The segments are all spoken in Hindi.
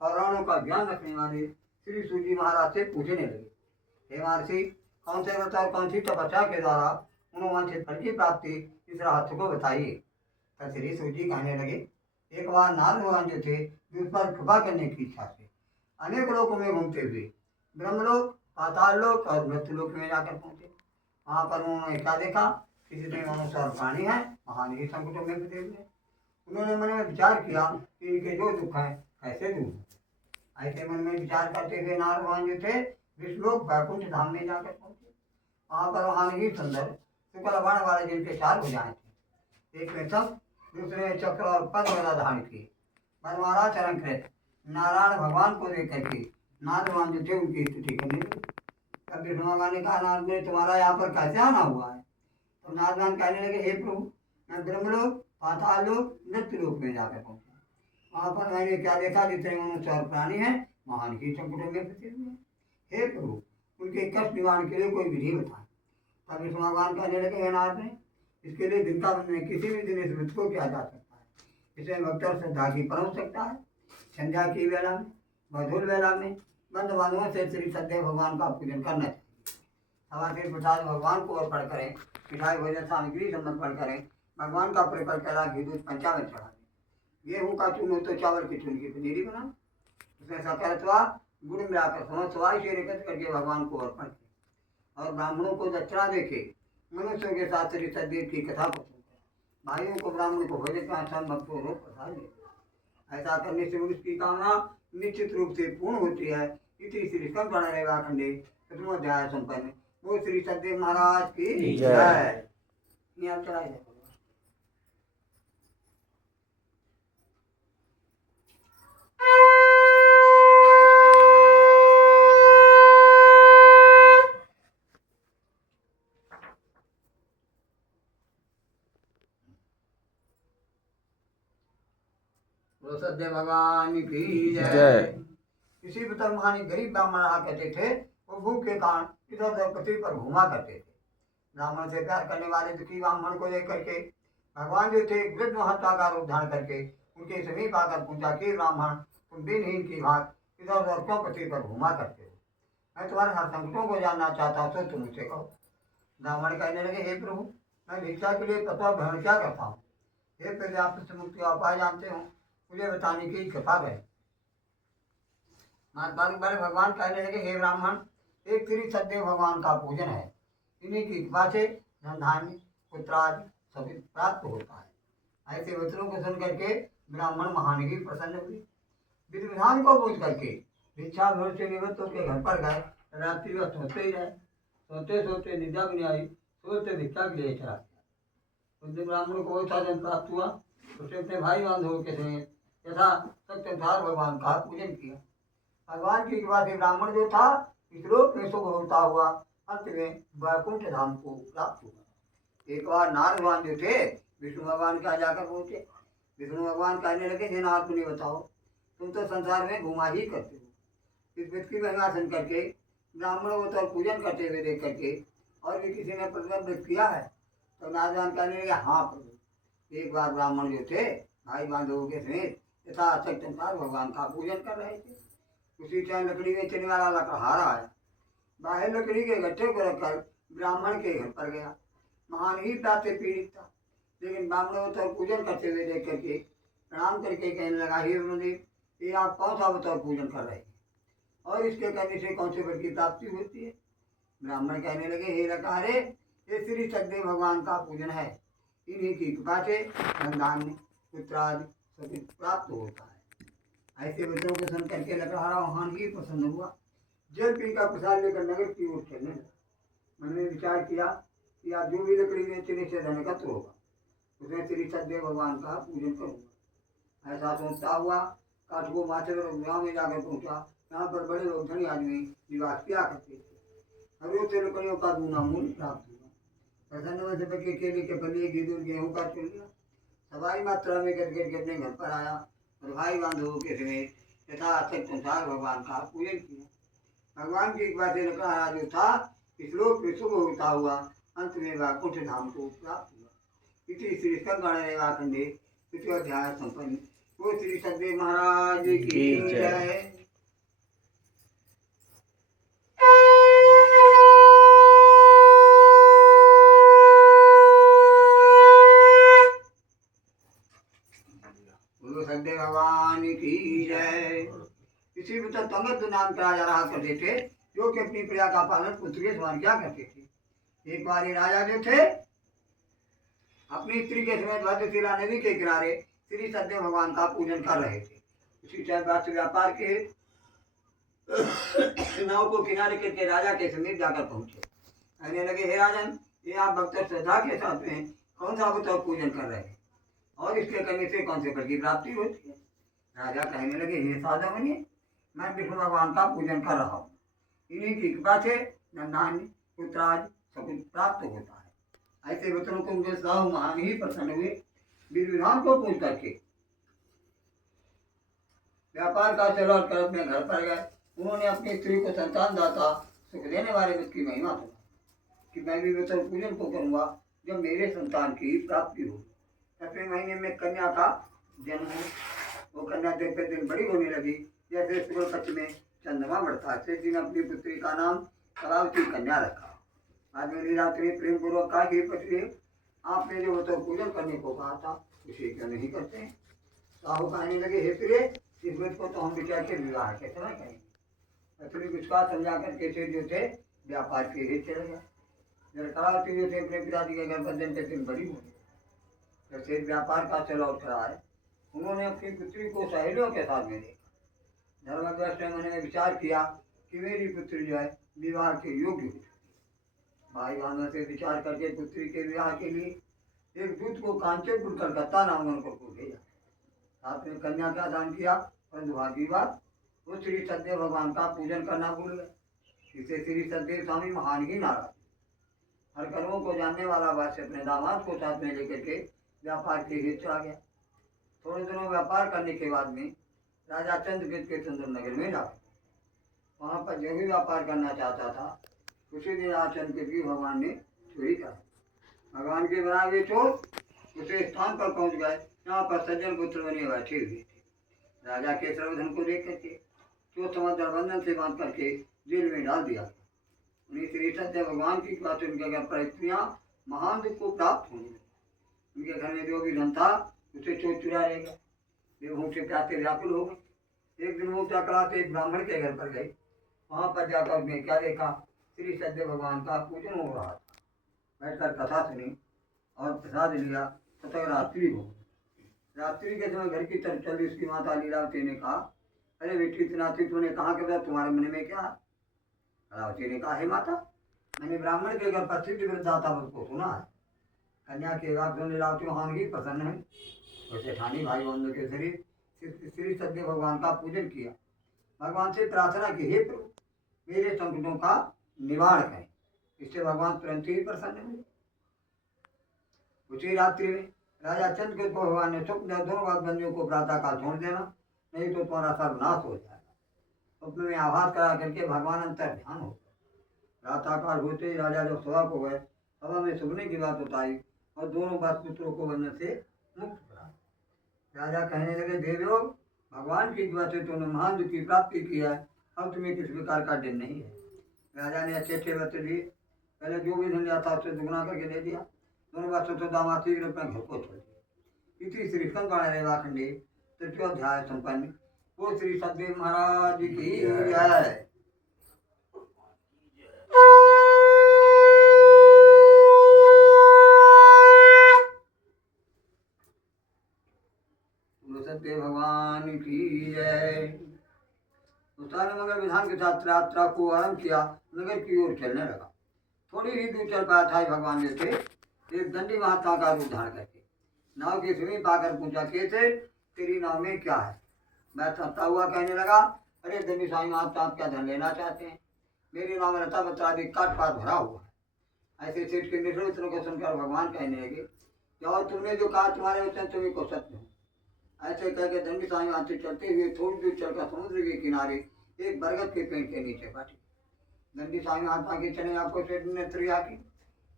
पुराणों का ज्ञान रखने वाले श्री सूजी महाराज से पूछने लगे, हे महर्षि, कौन से व्रत और कौन सी तपस्या के द्वारा मनोवांछित फल की प्राप्ति इस रहस्य को बताइए। तब श्री सूजी कहने लगे, एक बार नारद भगवान जो थे जिस पर कृपा करने की इच्छा से अनेक लोकों में घूमते हुए ब्रह्मलोक, पाताल लोक और मृत्युलोक में जाकर पहुंचे। वहां पर उन्होंने क्या देखा, किसी में मनुष्य और प्राणी है महान ही संकटों में फंसे हुए। उन्होंने मन में विचार किया कि इनके जो दुख है कैसे दूर हो। ऐसे मन में विचार करते हुए नारद भगवान जो थे विष्णुलोक वैकुंठ धाम में जाकर पहुंचे। वहां पर महान ही सुंदर शुक्ल वर्ण वाले जिनके 4 भुजाएं थी, एक में शंख, दूसरे में चक्र और पद्म गदा धारण किए, बनवारा चरण कृत नारायण भगवान को देख करके नारद भगवान जो थे उनकी स्तुति करने लगे। तब विष्णु भगवान ने कहा, नारद मुनि तुम्हारा यहाँ पर कैसे आना हुआ है। तो नारद भगवान कहने लगे, हे प्रभु, मैं ब्रह्मलोक, पाताल लोक, मृत्युलोक में जाकर पहुंचा। वहां पर मैंने क्या देखा, जितने मनुष्य और प्राणी हैं महान ही संकटों में फंसे हुए हैं। हे प्रभु, उनके कष्ट निवारण के लिए कोई विधि बताएं। तब विष्णु भगवान कहने लगे, हे नारद ने, इसके लिए दिन का में किसी भी दिन इस व्रत को किया जा सकता है। इसे भक्त श्रद्धा की पर हो सकता है। संध्या की वेला में, मधुर वेला में बंद बांधवों से श्री सदैव भगवान का पूजन करना चाहिए। सवा फिर प्रसाद भगवान को अर्पण करें, मिठाई भोजन सामग्री समर्पण करें, भगवान का परिकर कैला घी दूध पंचामृत चढ़ा दें। गेहूँ का चून हो तो चावल की चून की पनीरी बनाओ, उसमें शक्कर अथवा गुड़ मिलाकर समझ से एकत्र करके भगवान को अर्पण करें और ब्राह्मणों को दक्षिणा देके मनुष्यों के साथ श्री सदैव की कथा को सुनकर भाइयों को ब्राह्मण को भोजन का आसान भक्तों रोग प्रसाद देते। ऐसा करने से मनुष्य की कामना निश्चित रूप से पूर्ण होती है। इसी श्री शंकर रेवा खंडे प्रथम अध्याय संपन्न। वो श्री सदैव महाराज की जय। यहाँ चढ़ाई है। सदैव भगवान की जय। किसी प्रकार महानी गरीब ब्राह्मण रहा करते थे। वो भूख के कारण इधर उधर पृथ्वी पर घुमा करते थे। ब्राह्मण से प्यार करने वाले दुखी ब्राह्मण को लेकर के भगवान जो थे वृद्ध महत्ता का रूप धारण करके उनके समीप आकर पूछा कि ब्राह्मण, तुम दिनहीन की भांत इधर उधर क्यों पृथ्वी पर घुमा करते हो। मैं तुम्हारे हर संकटों को जानना चाहता हूँ, तो तुम मुझसे कहो। ब्राह्मण कहने लगे, हे प्रभु, मैं भिक्षा के लिए तत्व भ्रमण क्या करता हूँ। हे पहले आप मुक्ति का उपाय जानते हो, मुझे बताने की कृपा करें। बड़े भगवान कहने लगे, हे ब्राह्मण, एक श्री सदैव भगवान का पूजन है। इन्हीं की कृपा से धन धान्य पुत्रादि सभी प्राप्त होता है। ऐसे वचनों को सुन करके ब्राह्मण महान ही प्रसन्न हुए। विधि विधान को पूछ करके भिक्षा भोज से निवृत्त होकर घर पर गए। रात्रि वह सोते ही रहे। सोते सोते निद्रा भी नहीं आई, सोते भिक्षा के लिए चला गया। उस दिन ब्राह्मण को वो साधन प्राप्त हुआ। उसने अपने भाई बांधवों के सहित यथा सत्यधार भगवान का पूजन किया। भगवान की कृपा से ब्राह्मण जो था इस लोक में सुख होता हुआ अंत में वैकुंठ धाम को प्राप्त हुआ। एक बार नारद भगवान जो थे विष्णु भगवान के यहाँ जाकर पहुंचे। विष्णु भगवान कहने लगे, हे नारद मुनि, बताओ, तुम तो संसार में घुमा ही करते हो। इस व्यक्ति की महिमा सुन करके ब्राह्मणों को तो पूजन करते हुए देख करके और भी किसी ने प्रतिबद्ध किया है। तो नारद भगवान कहने लगे, हाँ प्रभु, एक बार ब्राह्मण जो थे भाई बांधवों के समेत यथा सत्यनारायण भगवान का पूजन कर रहे थे। उसी टाइम लकड़ी बेचने वाला लकड़हारा आया। बाहर लकड़ी के गट्ठे को रखकर ब्राह्मण के घर पर गया। महान ही प्राप्त से पीड़ित था, लेकिन ब्राह्मणों को तो पूजन करते हुए देख करके प्रणाम करके कहने लगा, हे गुरुदेव, ये आप कौन सा बतौर पूजन कर रहे हैं और इसके करने से कौन से वर की प्राप्ति होती है। ब्राह्मण कहने लगे, हे लकड़हारे, ये श्री सदैव भगवान का पूजन है। इन्हीं की कृपा से धन धान्य पुत्रादि सभी प्राप्त होता है। ऐसे वचनों को सुन करके लकड़हारा महान ही प्रसन्न हुआ। जल पी का प्रसाद लेकर नगर की ओर चलने लगा। मन में विचार किया कि आज जो भी लकड़ी बेचने से धन एकत्र होगा उसमें श्री सदैव भगवान का पूजन करूँगा। ऐसा सोचता हुआ काठगो माथेवर गाँव में जाकर पहुँचा। यहाँ पर बड़े लोग धनी आदमी निवास किया करते थे। हर से लकड़ियों का दूना मूल्य प्राप्त हुआ। प्रसन्न मन से बच्चे केले के फलिए घी दूध गेहूँ का चुन लिया। सवाई मात्रा में करके अपने घर पर आया और भाई बांधवों के समेत यथा संसार भगवान का पूजन किया। भगवान की कृपा से लकड़हारा जो था इस लोक में शुभ होता हुआ अंत में वैकुंठ धाम को प्राप्त हुआ। इसी श्री शंकर रेवा खंडे तृतीय अध्याय संपन्न। वो श्री सतदेव महाराज की जय। बोलो सतदेव भगवान की जय। इसी में तो तंगत नाम का राजा रहा करते थे, जो कि अपनी प्रजा का पालन पुत्र के समान क्या करते थे। एक बार ये राजा जो थे अपनी स्त्री के समेत भद्रशिला नदी के किनारे श्री सतदेव भगवान का पूजन कर रहे थे। उसी टाइम व्यापार के नाव को किनारे करके राजा के समीप जाकर पहुंचे। कहने लगे, हे राजन, ये आप भक्त श्रद्धा के साथ में कौन सा बुत पूजन कर रहे हैं और इसके करने से कौन से फल की प्राप्ति होती है। राजा कहने लगे, हे साधु मुनि, मैं विष्णु भगवान का पूजन कर रहा हूँ। इन्हीं की कृपा से धन पुत्राज सब कुछ प्राप्त होता है। ऐसे वचनों को उनके साहु महान ही प्रसन्न हुए। विधि विधान को पूछ करके व्यापार का चलौट कर अपने घर पर गए। उन्होंने अपनी स्त्री को संतान दाता सुख देने वाले व्यक्ति की महिमा सुना कि मैं भी वचन पूजन को करूंगा जब मेरे संतान की प्राप्ति हो। 10वें महीने में कन्या का जन्म हो। वो कन्या दिन पे दिन बड़ी होने लगी, जैसे शुक्ल पक्ष में चंद्रमा बढ़ता है। दिन अपनी पुत्री का नाम कलावती कन्या रखा। आज में लीलावती प्रेम पूर्वक कहा कि पति, आपने जो वचन पूजन करने को कहा था उसे क्यों नहीं करते हैं। साहू कहने लगे, हे प्रिय, इस व्रत को तो हम बिटिया के विवाह के समय करेंगे। पत्नी कुछ का समझा करके से जो थे व्यापार के हित चले गए। जब कलावती जो थे अपने पिताजी के घर पर दिन के दिन बड़ी होगी, जब से व्यापार का चलौट करा है, उन्होंने अपनी पुत्री को सहेलियों के साथ में देखा। धर्मग्रस्त ने मन में विचार किया कि मेरी पुत्री जो है विवाह के योग्य हो। भाई बहनों से विचार करके पुत्री के विवाह के लिए एक दूत को कांचनपुर कलकत्ता नामगढ़ को भेजा। साथ में कन्या का दान किया, परंतु भागी बात वो श्री सतदेव भगवान का पूजन करना भूल गए। इसे श्री सतदेव स्वामी महान ही नाराज। हर कर्मों को जानने वाला वास्य अपने दामाद को साथ में लेकर के व्यापार के हित चला गया। थोड़े दिनों व्यापार करने के बाद में राजा चंद्रकेत के सुंदर नगर में जा। वहाँ पर जो भी व्यापार करना चाहता था उसी दिन राजा चंद्रकेत की भगवान ने चोरी कर। भगवान के बनाए हुए चोर उसे स्थान पर पहुँच गए जहाँ पर सज्जन पुत्र बने बैठे हुए थे। राजा के सर्वधन को देख करके चोर समझदार बंधन से बांध करके जेल में डाल दिया। उन्हीं श्री सत्य भगवान की कृपा से उनके घर पर स्त्रियाँ महान दुख को प्राप्त होने लगी। उनके घर में जो भी धन था उसे चोर चुरा ले गया। वे भूख से प्यासे व्याकुल हो गए। एक दिन वो क्या करा तो एक ब्राह्मण के घर पर गए। वहाँ पर जाकर उसने क्या देखा, श्री सत्य भगवान का पूजन हो रहा था। बैठकर कथा सुनी और प्रसाद लिया तथा रात्रि हो। रात्रि के समय घर की तरफ चली उसकी माता लीलावती ने कहा, अरे बेटी इतना तूने कहाँ के तुम्हारे मन में क्या। लीलावती ने कहा, हे माता, मैंने ब्राह्मण के घर पर सिद्ध वृद्धाता को सुना है। कन्या के बाद लीलावती महान ही प्रसन्न है। उसे ठानी भाई बंधु के शरीर श्री सत्य भगवान का पूजन किया। भगवान से प्रार्थना की, हे प्रभु मेरे संकटों का निवारण करें। इससे भगवान तुरंत ही प्रसन्न हुए। उसी रात्रि में राजा चंद्रकेत को भगवान ने स्वप्न दोनों बात बंदियों को प्रातः काल छोड़ देना, नहीं तो तुम्हारा सर्वनाश हो जाएगा। स्वप्न में आभास करा करके भगवान अंतर ध्यान हो। प्रातः काल होते ही राजा जब सभा को गए, सभा में सुनने की बात बताई और दोनों बात पुत्रों को बंधन से मुक्त करा। राजा कहने लगे, देवो, भगवान की कृपा से तुमने महान दुख की प्राप्ति की है, अब तुम्हें किसी प्रकार का दिन नहीं है। राजा ने अच्छे अच्छे वस्त्र दिए, पहले जो भी धन लिया था उसे दुगुना करके दे दिया। दोनों वस्त्र तो दामाद शीघ्र अपने घर को छोड़ दिए। इसी श्री शंकर रेवाखंडे तृतीयोध्याय संपन्न। वो श्री सतदेव महाराज की जय। सत्य भगवान की जय। उसने मगर विधान के साथ यात्रा को आरंभ किया, नगर की ओर चलने लगा। थोड़ी ही दूर चल पाया था भगवान जो थे एक दंडी महात्मा का रूप धारण करके नाव के समीप आकर पूछा, कैसे तेरी नाव में क्या है। मैं थकता हुआ कहने लगा, अरे दंडी स्वामी महात्मा, आप क्या धन लेना चाहते हैं। मेरे नाम में रता बता काट पात भरा हुआ है। ऐसे सेठ के निष्ठुर वचनों को सुनकर भगवान कहने लगे, जाओ, तुमने जो कहा तुम्हारे वचन तुम्हें को सत्य हो। ऐसे कहकर दंडी स्वामी महात्मा चलते हुए थोड़ी दूर चलकर समुद्र के किनारे एक बरगद के पेड़ के नीचे बैठे। दंडी स्वामी महात्मा की चने आपको सेठ ने त्रिया की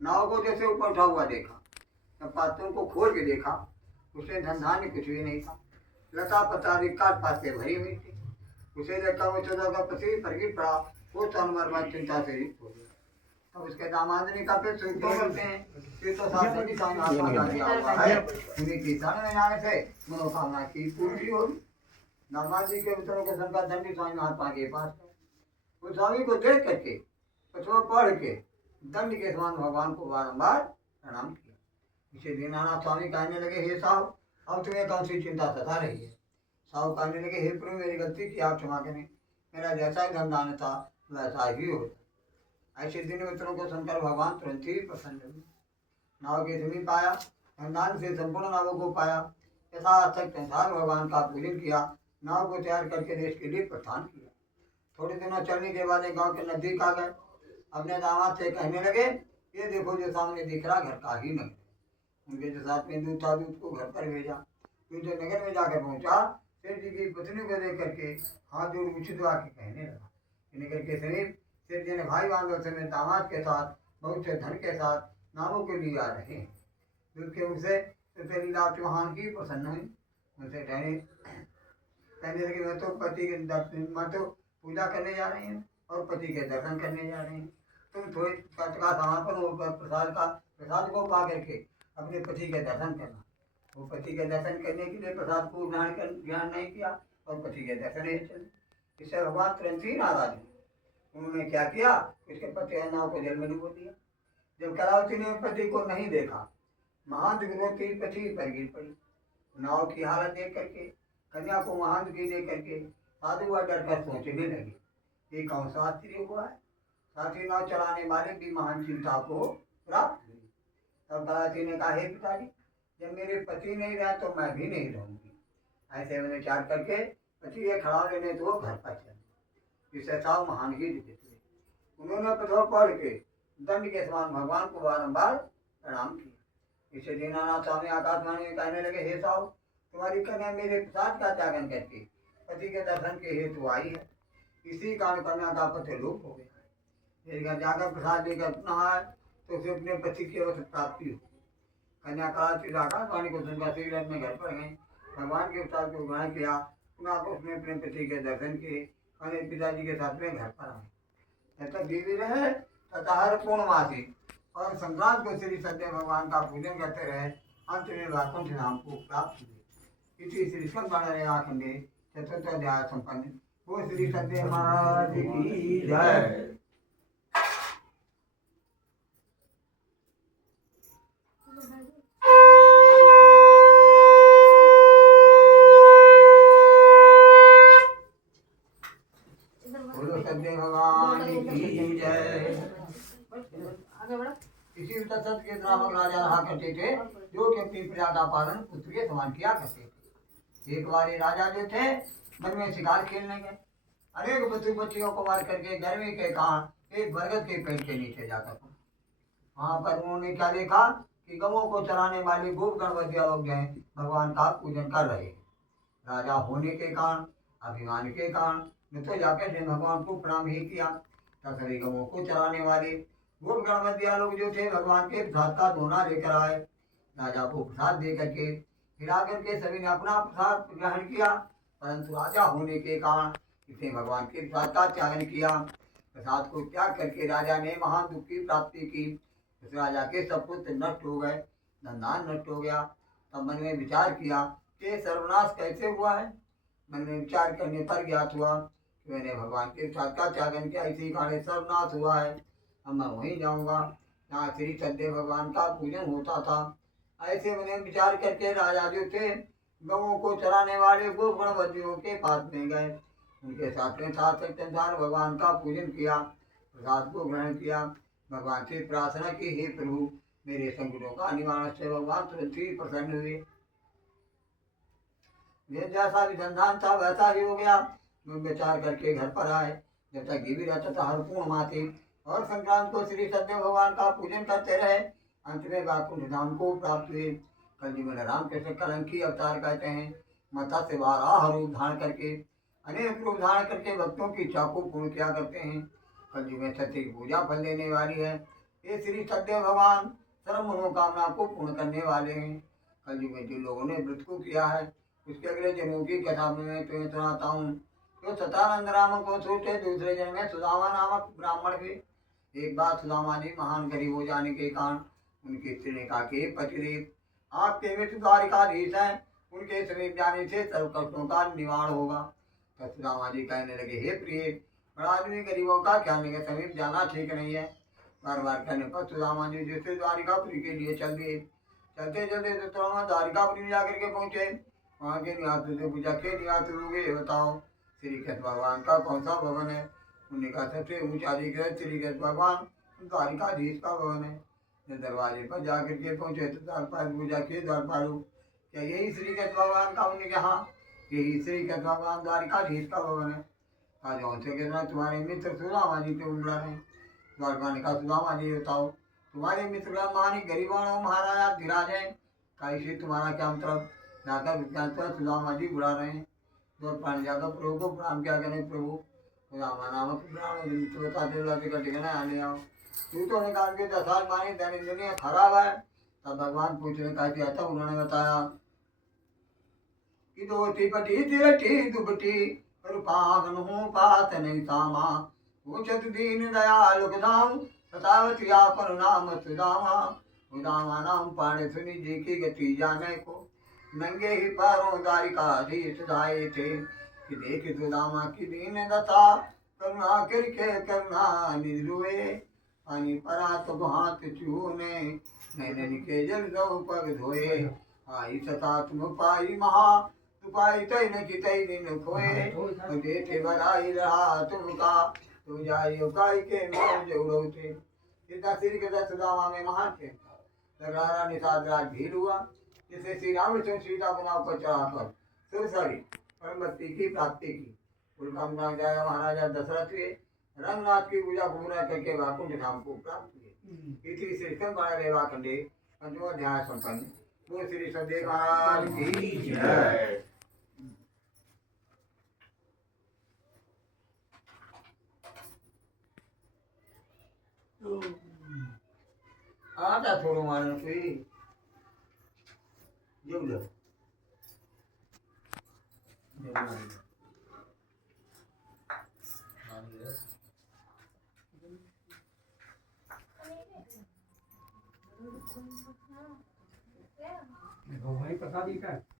नाव को जैसे ऊपर उठा हुआ देखा। जब पात्रों को खोल के देखा उसमें धन धान्य कुछ भी नहीं था। लता पतारी काट पात से भरी हुई थी। उसे देखा वो 14 का पति पर गिर पड़ा। वो तन चिंता से युक्त हो गया। अब उसके दामाद ने कहा फिर सुन क्यों करते हैं, ये तो शास्त्र की आत्मा का दिया हुआ है, उन्हीं की शरण में आने से मनोकामना की पूर्ति होगी। दामाद जी के उत्तरों के संग दंडी स्वामी महात्मा के पास गए। उस स्वामी को देख करके पछुआ पढ़ के दंड के समान भगवान को बारंबार प्रणाम किया। इसे दीनानाथ स्वामी कहने लगे, हे साहब अब तुम्हें कौन सी चिंता सता रही है। साहब कहने लगे, हे प्रभु मेरी गलती की आप क्षमा करें, मेरा जैसा ही धनदान था वैसा ही होता। ऐसे दिन मित्रों को सुनकर भगवान तुरंत ही प्रसन्न हुए। नाव के समीप आया, धनदान से संपूर्ण नावों को पाया, यथाशक्त संसार भगवान का पूजन किया, नाव को तैयार करके देश के लिए प्रस्थान किया। थोड़े दिनों चलने के बाद एक गांव के नजदीक आ गए। अपने दामाद से कहने लगे, ये देखो जो सामने दिख रहा घर का ही नगर। उनके जो साथ में दूध था दूध को घर पर भेजा। दूध जो नगर में जाकर पहुंचा, सेठ जी की पत्नी को देख करके हाथ जोड़ उचित आके कहने लगा। नगर के समीप सेठ जी ने भाई बांधव समेत दामाद के साथ बहुत से धन के साथ नामों के लिए आ रहे हैं। दूध के उनसे तेरी लाभ चौहान की प्रसन्न हुई। उनसे कहने लगे, मैं तो पति के दर्शन, मैं तो पूजा करने जा रहे हैं और पति के दर्शन करने जा रहे हैं। तुम थोड़ी का समापन होकर प्रसाद को पा करके अपने पति के दर्शन करना। वो पति के दर्शन करने के लिए प्रसाद को ग्रहण नहीं किया और पति के दर्शन नहीं चले। इससे भगवान तुरंत ही नाराज हुए। उन्होंने क्या किया, उसके पति नाव को जल में डुबो दिया। जब कलावती ने पति को नहीं देखा, महान विरोधी पति पर गिर पड़ी। नाव की हालत देख करके, कन्या को महान की देख करके साधु वह डर कर सोचने लगे, ये कौन सा आश्चर्य हुआ है। साथी नाव चलाने वाले भी महान चिंता को प्राप्त हुई। तब कलावती ने कहा, हे पिताजी, जब मेरे पति नहीं रहा तो मैं भी नहीं रहूंगी। ऐसे मैंने विचार करके पति ये खड़ा लेने तो घर पर चले। इससे साव महान ही दिखे। उन्होंने पथवा पढ़ के दंड के समान भगवान को बारंबार प्रणाम किया। इसे दीनानाथ स्वामी आकाशवाणी में कहने लगे, हे साहब तुम्हारी कन्या मेरे प्रसाद का त्यागन करके पति के दर्शन के हेतु आई है। इसी कारण कन्या का पति लोप हो गया। यदि घर जाकर प्रसाद लेकर पुनः आए तो उसे अपने पति की अवश्य प्राप्ति हो। कन्या आकाशवाणी को सुनकर श्री में घर पर गई, भगवान के प्रसाद को ग्रहण किया, पुनः उसने अपने पति के दर्शन किए, अपने पिताजी के साथ में घर पर आए। जब तक जीवी रहे तथा हर पूर्णमासी और संक्रांत को श्री सत्य भगवान का पूजन करते रहे, अंत में वैकुंठ धाम को प्राप्त हुए। इसी श्री खंडे चतुर्थ अध्याय संपन्न। वो श्री सत्य महाराज की जय। बोलो सत्य भगवान की जय। इसी सत्य के नामक राजा रहा करते थे, जो कि अपनी प्रजा का पालन पुत्र के समान किया करते थे। एक बार ये राजा जो थे मन में शिकार खेलने गए। अनेक बच्चियों को मार करके गर्मी के कारण एक बरगद के पेड़ के नीचे जाकर वहां पर उन्होंने क्या देखा कि गवों को चराने वाले गोप गणपति लोग जो हैं भगवान का पूजन कर रहे हैं। राजा होने के कारण, अभिमान के कारण न तो जाकर भगवान को प्रणाम ही किया, तब सभी गवों को चराने वाले गोप गणपति लोग जो थे भगवान के प्रसाद का दोना लेकर आए। राजा को प्रसाद दे करके खिला करके सभी ने अपना प्रसाद ग्रहण किया, परंतु राजा होने के कारण इसने भगवान के प्रसाद का त्यागन किया। प्रसाद को त्याग करके राजा ने महान दुख की प्राप्ति की। उस राजा के सब पुत्र नष्ट हो गए, धनदान नष्ट हो गया। तब मन में विचार किया कि सर्वनाश कैसे हुआ है। मन में विचार करने पर ज्ञात हुआ कि मैंने भगवान के प्रसाद का त्यागन किया, इसी कारण सर्वनाश हुआ है। अब मैं वहीं जाऊंगा जहाँ श्री सत्य भगवान का पूजन होता था। ऐसे मैंने विचार करके राजा जो थे गवों को चराने वाले गोप गणपतियों के पास में गए। उनके साथ में संसार भगवान का पूजन किया, प्रसाद को ग्रहण किया, भगवान से प्रार्थना की, हे प्रभु मेरे संकटों का निवारण से। भगवान तुरंत ही प्रसन्न हुए। जैसा भी धनधान था वैसा ही हो गया। विचार करके घर पर आए। जब तक जीवी रहता था हर पूर्णमासी और संक्रांत को श्री सत्य भगवान का पूजन करते रहे, अंत में वैकुंठ धाम को प्राप्त हुए। कल जी में रामकृष्ण कलंकी अवतार कहते हैं, माता से बारह रूप धारण करके अनेक रूप धारण करके भक्तों की इच्छा को पूर्ण किया करते हैं। कल युग में सत्य की पूजा फल देने वाली है। ये श्री सत्य भगवान सर्व मनोकामना को पूर्ण करने वाले हैं। कल युग में जिन लोगों ने व्रत को किया है उसके अगले जन्मों की कथा में मैं तुम्हें सुनाता हूँ। तो सतानंद राम को सोचे दूसरे जन्म में सुदामा नामक ब्राह्मण थे। एक बार सुदामा जी महान गरीब हो जाने के कारण उनकी स्त्री ने कहा कि पतिदेव आपके मित्र द्वारिकाधीश हैं, उनके समीप जाने से सर्व कष्टों का निवारण होगा। तो सुदामा जी कहने लगे हे प्रिय, बड़ा आदमी गरीबों का ख्याल के समीप जाना ठीक नहीं है। बार बार कहने पर सुदामा जी जैसे द्वारिकापुरी के लिए चल दिए। चलते चलते तो तुरंत द्वारिकापुरी में जाकर के पहुंचे। वहाँ के निवासियों से पूछा के निवासी लोग ये बताओ श्री कृष्ण भगवान का कौन सा भवन है। उन्होंने कहा सबसे ऊंचा अधिकृत श्री कृष्ण भगवान द्वारिकाधीश का भवन है। जब दरवाजे पर जाकर के पहुंचे तो द्वारपाल पूजा किए। द्वारपाल क्या यही श्री कृष्ण भगवान का? उन्होंने कहा यही श्री कृष्ण भगवान द्वारिकाधीश का भवन है। आज उनसे कहना तुम्हारे मित्र सुदामा जी पे उंगला रहे। द्वारपाल ने कहा सुदामा जी बताओ तुम्हारे मित्र का मानी गरीबों महाराजा धीराज है, कैसे तुम्हारा क्या मतलब? जाकर विज्ञान पर सुदामा जी बुला रहे हैं। द्वारपाल ने जाकर प्रभु को प्रणाम क्या करें प्रभु सुदामा नामक ब्राह्मण बताते लाते का ठिकाना आने आओ। दूतों ने कहा कि 10 साल मानी दैनिक दुनिया खराब है। तब भगवान पूछने का क्या था? उन्होंने बताया कि दोती पटी तिरठी दुपटी रूपागन हूँ पात नहीं सामा पूछत दीन दयाल दाम सतावती आपन नाम सुदामा। सुदामा नाम पाणे सुनी जी की गति जाने को नंगे ही पैरों द्वारिकाधीश धाये थे कि देख सुदामा की दीन दशा करुणा करके करुणा निरुए पानी परा तो हाथ छूने नैनन के जल दो पग धोए आई सता तुम पाई महा तुपाई तै न की तै दिन खोए देखे बधाई रहा तुमका तुम जाइयो काय के मौज उड़ोते। सीता श्री के सुदामा में महान प्रेम था। लगारा निषाद राज भीड़ हुआ जिसे श्री रामचंद्र सीता को नाव पर चढ़ाकर सुरसरी परमवती की प्राप्ति की। उल्का जाया महाराजा दशरथ हुए रंगनाथ की पूजा पूरा करके वाकुंठ धाम को प्राप्त हुए। इसी श्री कृष्ण रेवा खंडे पंचम अध्याय संपन्न। वो श्री सदेव महाराज की जय। आता थोडं मारण कोई जेवलं प्रसादी का